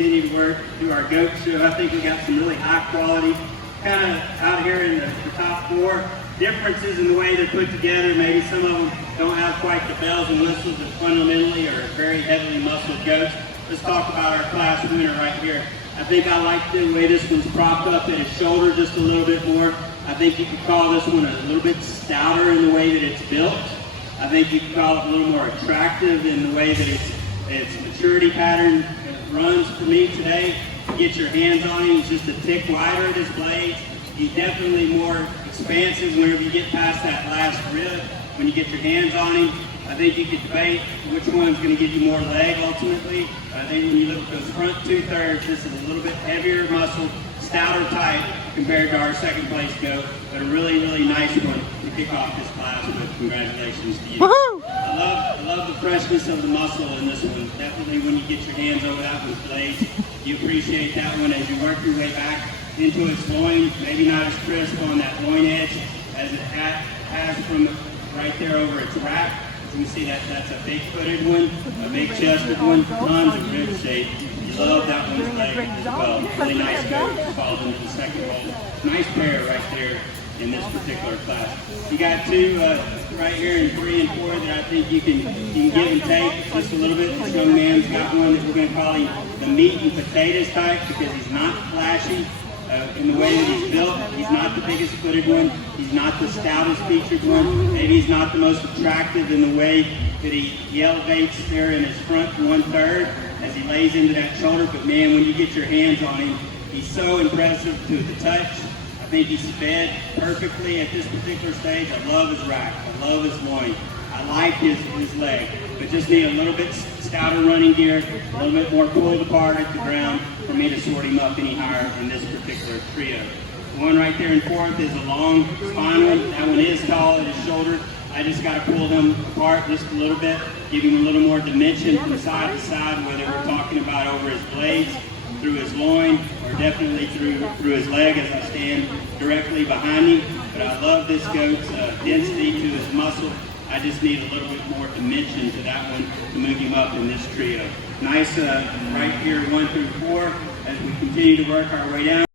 continue to work through our goat show. I think we got some really high quality, kind of out here in the top four. Differences in the way they're put together. Maybe some of them don't have quite the bells and whistles that fundamentally are very heavily muscled goats. Let's talk about our class winner right here. I think I like the way this one's propped up at his shoulder just a little bit more. I think you could call this one a little bit stouter in the way that it's built. I think you could call it a little more attractive in the way that its maturity pattern runs for me today. You get your hands on him, he's just a tick wider at his blades. He's definitely more expansive whenever you get past that last rib. When you get your hands on him, I think you could debate which one's going to give you more leg ultimately. I think when you look at those front 2/3, this is a little bit heavier muscle, stouter type compared to our second place goat, but a really, really nice one to kick off this class with. Congratulations to you. I love the freshness of the muscle in this one. Definitely when you get your hands over that one's blades, you appreciate that one as you work your way back into its loin. Maybe not as crisp on that loin edge as it has from right there over its rack. You can see that that's a big-footed one, a big-chested one, tons of rib shape. You love that one's leg as well. Really nice goat. Falls into the second hole. Nice pair right there in this particular class. You got two right here in 3 and 4 that I think you can give and take just a little bit. This young man's got one that we're going to call him the meat and potatoes type because he's not flashy. In the way that he's built, he's not the biggest footed one, he's not the stoutest featured one, maybe he's not the most attractive in the way that he elevates there in his front 1/3 as he lays into that shoulder, but man, when you get your hands on him, he's so impressive to the touch. I think he's fed perfectly at this particular stage. I love his rack, I love his loin, I like his leg, but just need a little bit stouter running gear, a little bit more pulled apart at the ground for me to sort him up any higher in this particular trio. The one right there in 4th is a long spine one. That one is tall at his shoulder. I just got to pull him apart just a little bit, give him a little more dimension from side to side, whether we're talking about over his blades, through his loin, or definitely through his leg as I stand directly behind him. But I love this goat's density to his muscle. I just need a little bit more dimension to that one to move him up in this trio. Nice right here 1 through 4 as we continue to work our way down.